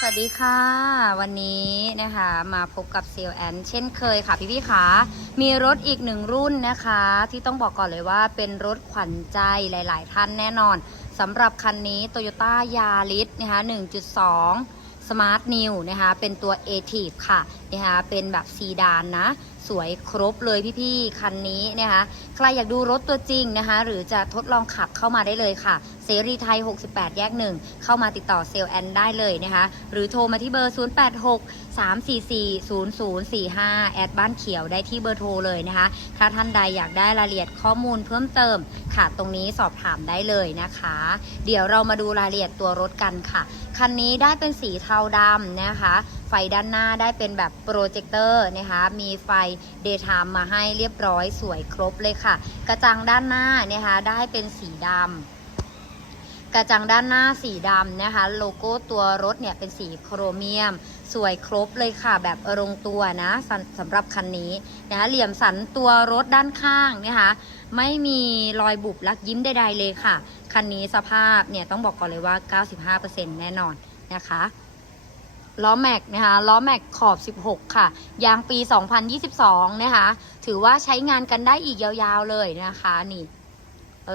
สวัสดีค่ะ วันนี้นะคะมาพบกับเซลแอนเช่นเคยค่ะพี่พี่ๆค่ะมีรถอีกหนึ่งรุ่นนะคะ ที่ต้องบอกก่อนเลยว่าเป็นรถขวัญใจหลาย ๆ ท่านแน่นอนสำหรับคันนี้ Toyota Yaris นะคะ 1.2 Smart New นะคะ เป็นตัว a t i v ค่ะนะคะเป็นแบบซีดานนะสวยครบเลยพี่ๆคันนี้นะคะใครอยากดูรถตัวจริงนะคะ หรือจะทดลองขับเข้ามาได้เลยค่ะเสรีไทย 68 แยกหนึ่งเข้ามาติดต่อเซลแอนได้เลยนะคะ หรือโทรมาที่เบอร์ 086 344 0045 แอดบ้านเขียวได้ที่เบอร์โทรเลยนะคะ ถ้าท่านใดอยากได้รายละเอียดข้อมูลเพิ่มเติมค่ะ ตรงนี้สอบถามได้เลยนะคะ เดี๋ยวเรามาดูรายละเอียดตัวรถกันค่ะ คันนี้ได้เป็นสีเทาดำนะคะ ไฟด้านหน้าได้เป็นแบบโปรเจคเตอร์นะคะ มีไฟเดย์ไทม์มาให้เรียบร้อยสวยครบเลยค่ะ กระจังด้านหน้านะคะได้เป็นสีดำกระจังด้านหน้าสีดำนะคะ โลโก้ตัวรถเนี่ยเป็นสีโครเมียม สวยครบเลยค่ะ แบบลงตัวนะสำสำหรับคันนี้นะคะเหลี่ยมสันตัวรถด้านข้างนะคะไม่มีรอยบุบลักยิ้มใดๆเลยค่ะ คันนี้สภาพเนี่ยต้องบอกก่อนเลยว่า 95%แน่นอนนะคะ ล้อแม็กนะคะล้อแม็กขอบ 16 ค่ะ ยางปี 2022 นะคะ ถือว่าใช้งานกันได้อีกยาวๆเลยนะคะนี่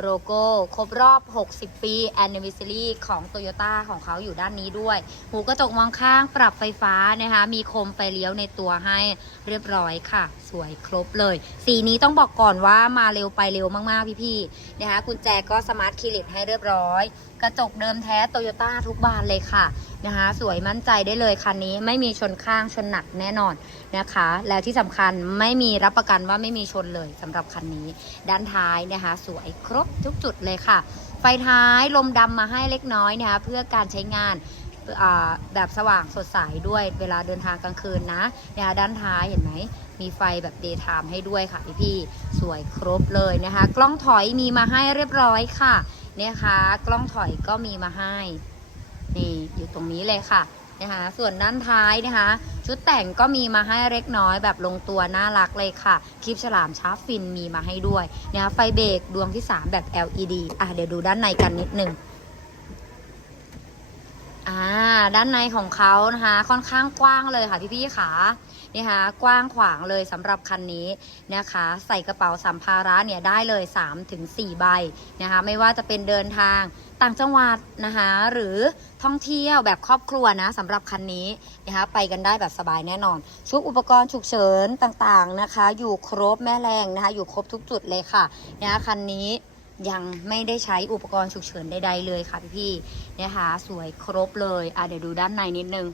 โลโก้ครบรอบ 60 ปี anniversary ของ Toyota ของเขาอยู่ด้านนี้ด้วย หูกระจกมองข้างปรับไฟฟ้านะคะ มีโคมไฟเลี้ยวในตัวให้เรียบร้อยค่ะ สวยครบเลย สีนี้ต้องบอกก่อนว่ามาเร็วไปเร็วมาก ๆ พี่ ๆ นะคะกุญแจก็สมาร์ทคีย์ให้เรียบร้อย กระจกเดิมแท้ Toyota ทุกบานเลยค่ะ นะคะ สวยมั่นใจได้เลยคันนี้ไม่มีชนข้างชนหนักแน่นอนนะคะ แล้วที่สำคัญไม่มีรับประกันว่าไม่มีชนเลยสำหรับคันนี้ ด้านท้ายนะคะ สวยครบทุกจุดเลยค่ะ ไฟท้ายลมดำมาให้เล็กน้อยนะคะเพื่อการใช้งานแบบสว่างสดใสด้วยเวลาเดินทางกลางคืนนะนะคะด้านท้ายเห็นไหมมีไฟแบบเดย์ไทม์ให้ด้วยค่ะพี่พี่สวยครบเลยนะคะ กล้องถอยมีมาให้เรียบร้อยค่ะเนี่ยค่ะกล้องถอยก็มีมาให้ นี่อยู่ตรงนี้เลยค่ะนะคะ ส่วนด้านท้ายนะคะ ชุดแต่งก็มีมาให้เล็กน้อยแบบลงตัวน่ารักเลยค่ะ คลิปฉลามชาร์ปฟินมีมาให้ด้วยนะคะไฟเบรกดวงที่ 3 แบบ LED อะเดี๋ยวดูด้านในกันนิดนึง อ่าด้านในของเขานะคะค่อนข้างกว้างเลยค่ะพี่ๆค่ะนี่ค่ะกว้างขวางเลยสำหรับคันนี้นะคะ ใส่กระเป๋าสัมภาระเนี่ยได้เลย3-4ถึง4ใบนะคะไม่ว่าจะเป็นเดินทางต่างจังหวัดนะคะหรือท่องเที่ยวแบบครอบครัวนะสำหรับคันนี้นะคะไปกันได้แบบสบายแน่นอน ชุดอุปกรณ์ฉุกเฉินต่างๆนะคะ อยู่ครบแม่แรงนะคะอยู่ครบทุกจุดเลยค่ะนะคะคันนี้ ยังไม่ได้ใช้อุปกรณ์ฉุกเฉินใดๆเลยค่ะพี่ๆนะคะสวยครบเลยอะเดี๋ยวดูด้านในนิดนึง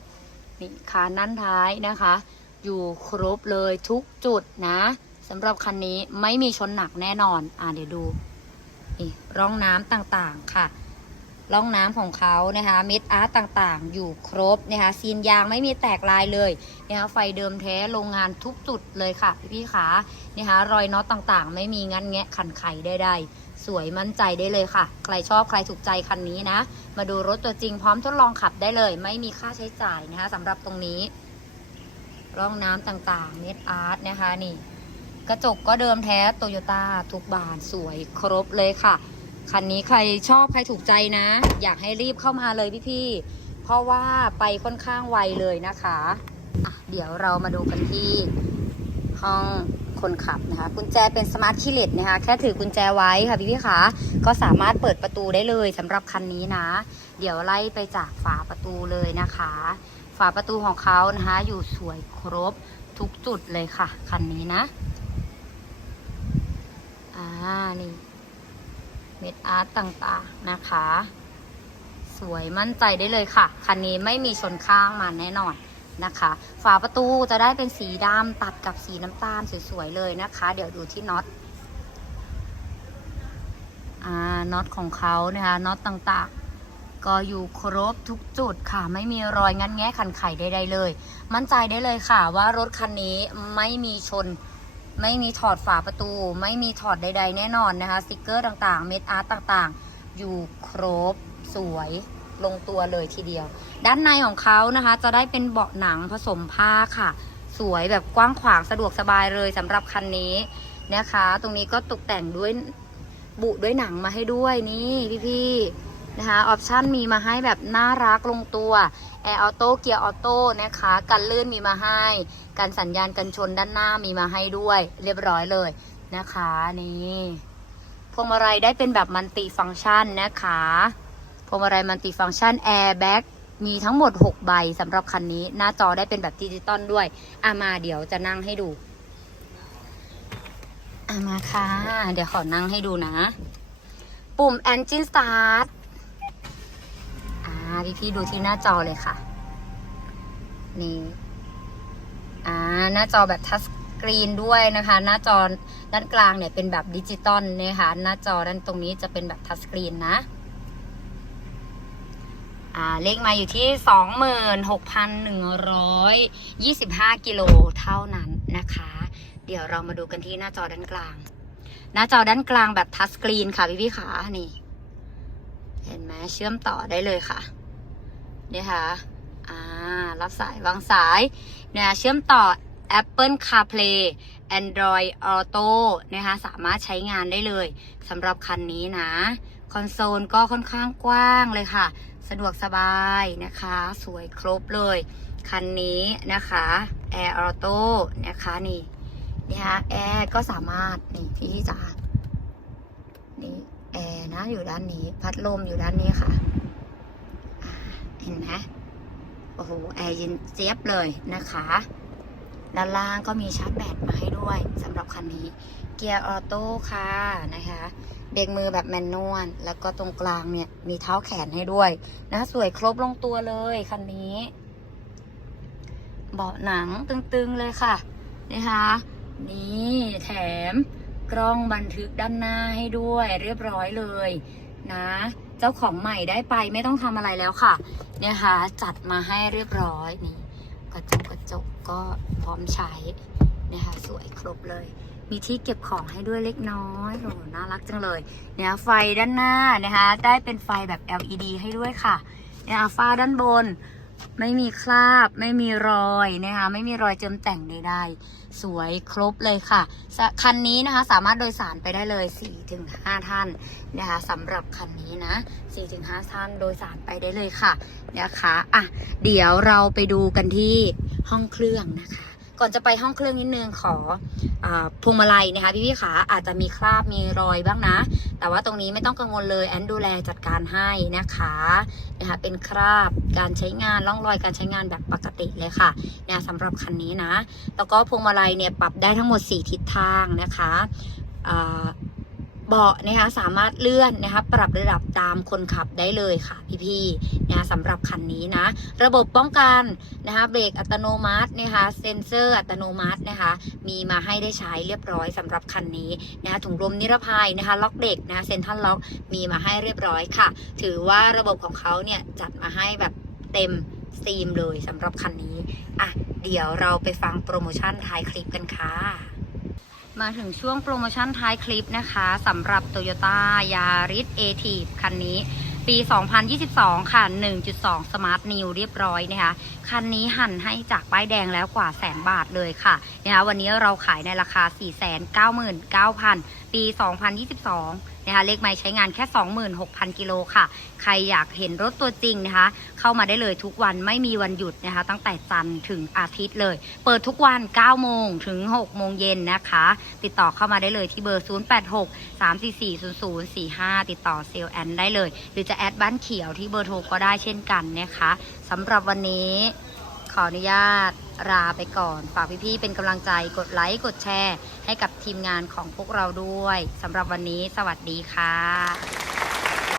นี่คานั่นท้ายนะคะ อยู่ครบเลยทุกจุดนะสำหรับคันนี้ไม่มีชนหนักแน่นอนอ่าเดี๋ยวดูนี่ร่องน้ำต่างๆค่ะร่องน้ำของเขานะคะเม็ดอาร์ตต่างๆ อยู่ครบนะคะซีนยางไม่มีแตกลายเลยนะคะไฟเดิมแท้โรงงานทุกจุดเลยค่ะพี่ขานะคะรอยน็อตต่างๆ ไม่มีงั้นแงะขันไขได้ได้ สวยมั่นใจได้เลยค่ะ ใครชอบใครถูกใจคันนี้นะ มาดูรถตัวจริงพร้อมทดลองขับได้เลย ไม่มีค่าใช้จ่ายนะคะสำหรับตรงนี้ร่องน้ำต่างๆเม็ดอาร์ตนะคะนี่ กระจกก็เดิมแท้โตโยต้าทุกบานสวยครบเลยค่ะ คันนี้ใครชอบใครถูกใจนะ อยากให้รีบเข้ามาเลยพี่ๆ เพราะว่าไปค่อนข้างไวเลยนะคะ อะ เดี๋ยวเรามาดูกันที่ห้อง คนขับนะคะ กุญแจเป็นสมาร์ทคีเลสนะคะ แค่ถือกุญแจไว้ค่ะพี่ๆคะก็สามารถเปิดประตูได้เลยสำหรับคันนี้นะ เดี๋ยวไล่ไปจากฝาประตูเลยนะคะ ฝาประตูของเขานะคะ อยู่สวยครบทุกจุดเลยค่ะ คันนี้นะอ่านี่เม็ดอาร์ตต่างๆนะคะ สวยมั่นใจได้เลยค่ะ คันนี้ไม่มีชนข้างมาแน่นอน นะคะ ฝาประตูจะได้เป็นสีดำตัดกับสีน้ำตาลสวยๆเลยนะคะ เดี๋ยวดูที่น็อตอ่าน็อตของเขานะคะน็อตต่างๆ ก็อยู่ครบทุกจุดค่ะ ไม่มีรอยงันแงะขันไขใดๆเลย มั่นใจได้เลยค่ะว่ารถคันนี้ไม่มีชนไม่มีถอดฝาประตู ไม่มีถอดใด ๆ แน่นอนนะคะสติกเกอร์ต่างๆ เม็ดอาร์ตต่างๆ อยู่ครบสวย ลงตัวเลยทีเดียว ด้านในของเขานะคะ จะได้เป็นเบาะหนังผสมผ้าค่ะ สวยแบบกว้างขวางสะดวกสบายเลยสำหรับคันนี้นะคะ ตรงนี้ก็ตกแต่งด้วยบุด้วยหนังมาให้ด้วยนี่พี่ๆนะคะออปชั่นมีมาให้แบบน่ารักลงตัวแอร์ออโต้เกียร์ออโต้นะคะกันลื่นมีมาให้การสัญญาณกันชนด้านหน้ามีมาให้ด้วย เรียบร้อยเลยนะคะนี่พวงมาลัยได้เป็นแบบมัลติฟังก์ชันนะคะ พวงมาลัยมัลติฟังก์ชันแอร์แบ็กมีทั้งหมด 6 ใบสำหรับคันนี้ หน้าจอได้เป็นแบบดิจิตอลด้วยอามาเดี๋ยวจะนั่งให้ดูอามาค่ะ เดี๋ยวขอนั่งให้ดูนะ ปุ่ม Engine Start อ่าพี่พี่ๆดูที่หน้าจอเลยค่ะ นี่ อ่า หน้าจอแบบทัชสกรีนด้วยนะคะ หน้าจอด้านกลางเนี่ยเป็นแบบดิจิตอลนะคะ หน้าจอด้านตรงนี้จะเป็นแบบทัชสกรีนนะ เลขมาอยู่ที่ 26,125 กิโลเท่านั้นนะคะ เดี๋ยวเรามาดูกันที่หน้าจอด้านกลาง หน้าจอด้านกลางแบบทัชสกรีนค่ะพี่พี่ขานี่ เห็นไหมเชื่อมต่อได้เลยค่ะนี่ค่ะอ่ารับสายวางสายเนี่ยเชื่อมต่อ Apple CarPlay Android Auto นะคะสามารถใช้งานได้เลยสำหรับคันนี้นะ คอนโซลก็ค่อนข้างกว้างเลยค่ะ สะดวกสบายนะคะ สวยครบเลย คันนี้นะคะแอร์ออโต้นะคะนี่นะคะแอร์ก็สามารถนี่พี่จ๋านี่แอร์นะอยู่ด้านนี้ พัดลมอยู่ด้านนี้ค่ะเห็นไหมโอ้โหแอร์เย็นเจี๊ยบเลยนะคะ ด้านล่างก็มีชาร์จแบตมาให้ด้วยสำหรับคันนี้ เกียร์ออโต้ค่ะนะคะเบรกมือแบบแมนนวลแล้วก็ตรงกลางเนี่ยมีเท้าแขนให้ด้วยนะสวยครบลงตัวเลยคันนี้ เบาะหนังตึงๆเลยค่ะนะคะนี่แถมกล้องบันทึกด้านหน้าให้ด้วย เรียบร้อยเลยนะ เจ้าของใหม่ได้ไปไม่ต้องทำอะไรแล้วค่ะเนี่ยค่ะจัดมาให้เรียบร้อยนี่ กระจกกระจกก็พร้อมใช้นะคะสวยครบเลย มีที่เก็บของให้ด้วยเล็กน้อยโหน่ารักจังเลยเนี่ยไฟด้านหน้านะคะได้เป็นไฟแบบ LED ให้ด้วยค่ะเนี่ยฝ้าด้านบน ไม่มีคราบ ไม่มีรอยนะคะ ไม่มีรอยเจิมแต่งใดๆ สวยครบเลยค่ะ คันนี้นะคะสามารถโดยสารไปได้เลย 4-5 ท่านนะคะสำหรับคันนี้นะ 4-5 ท่านโดยสารไปได้เลยค่ะนะคะอะเดี๋ยวเราไปดูกันที่ห้องเครื่องนะคะ ก่อนจะไปห้องเครื่องนิดนึงขออพวงมาลัยนะคะพี่พี่ๆขาอาจจะมีคราบมีรอยบ้างนะ แต่ว่าตรงนี้ไม่ต้องกังวลเลยแอนดูแลจัดการให้นะคะนะคะเป็นคราบการใช้งานร่องรอยการใช้งานแบบปกติเลยค่ะเนี่ยสำหรับคันนี้นะ แล้วก็พวงมาลัยเนี่ยปรับได้ทั้งหมด 4 ทิศทางนะคะอ่า เบาะนะคะสามารถเลื่อนนะคะปรับระดับตามคนขับได้เลยค่ะพี่ๆนะคะสำหรับคันนี้นะ ระบบป้องกันนะคะเบรกอัตโนมัตินะคะเซ็นเซอร์อัตโนมัตินะคะมีมาให้ได้ใช้เรียบร้อยสำหรับคันนี้นะคะถุงลมนิรภัยนะคะล็อกเด็กนะคะเซ็นทรัลล็อกมีมาให้เรียบร้อยค่ะ ถือว่าระบบของเขาเนี่ยจัดมาให้แบบเต็มสตรีมเลยสำหรับคันนี้ อะ เดี๋ยวเราไปฟังโปรโมชั่นท้ายคลิปกันค่ะ มาถึงช่วงโปรโมชั่นท้ายคลิปนะคะสำหรับ Toyota Yaris a t i v คันนี้ ปี 2022 ค่ะ 1.2 Smart New เรียบร้อยนะคะ คันนี้หั่นให้จากป้ายแดงแล้วกว่าแสนบาทเลยค่ะนะคะวันนี้เราขายในราคา 499,000 ปี 2022 นะคะเลขไม้ใช้งานแค่ 26,000 กิโลค่ะ ใครอยากเห็นรถตัวจริงนะคะ เข้ามาได้เลยทุกวันไม่มีวันหยุดนะคะ ตั้งแต่จันทร์ถึงอาทิตย์เลย เปิดทุกวัน 9 โมงถึง 6 โมงเย็นนะคะ ติดต่อเข้ามาได้เลยที่เบอร์ 086 344 0045 ติดต่อเซลแอนได้เลย หรือจะแอดบ้านเขียวที่เบอร์โทรก็ได้เช่นกันนะคะสำหรับวันนี้ขออนุญาต ลาไปก่อน ฝากพี่ๆเป็นกำลังใจกดไลค์กดแชร์ ให้กับทีมงานของพวกเราด้วยสำหรับวันนี้สวัสดีค่ะ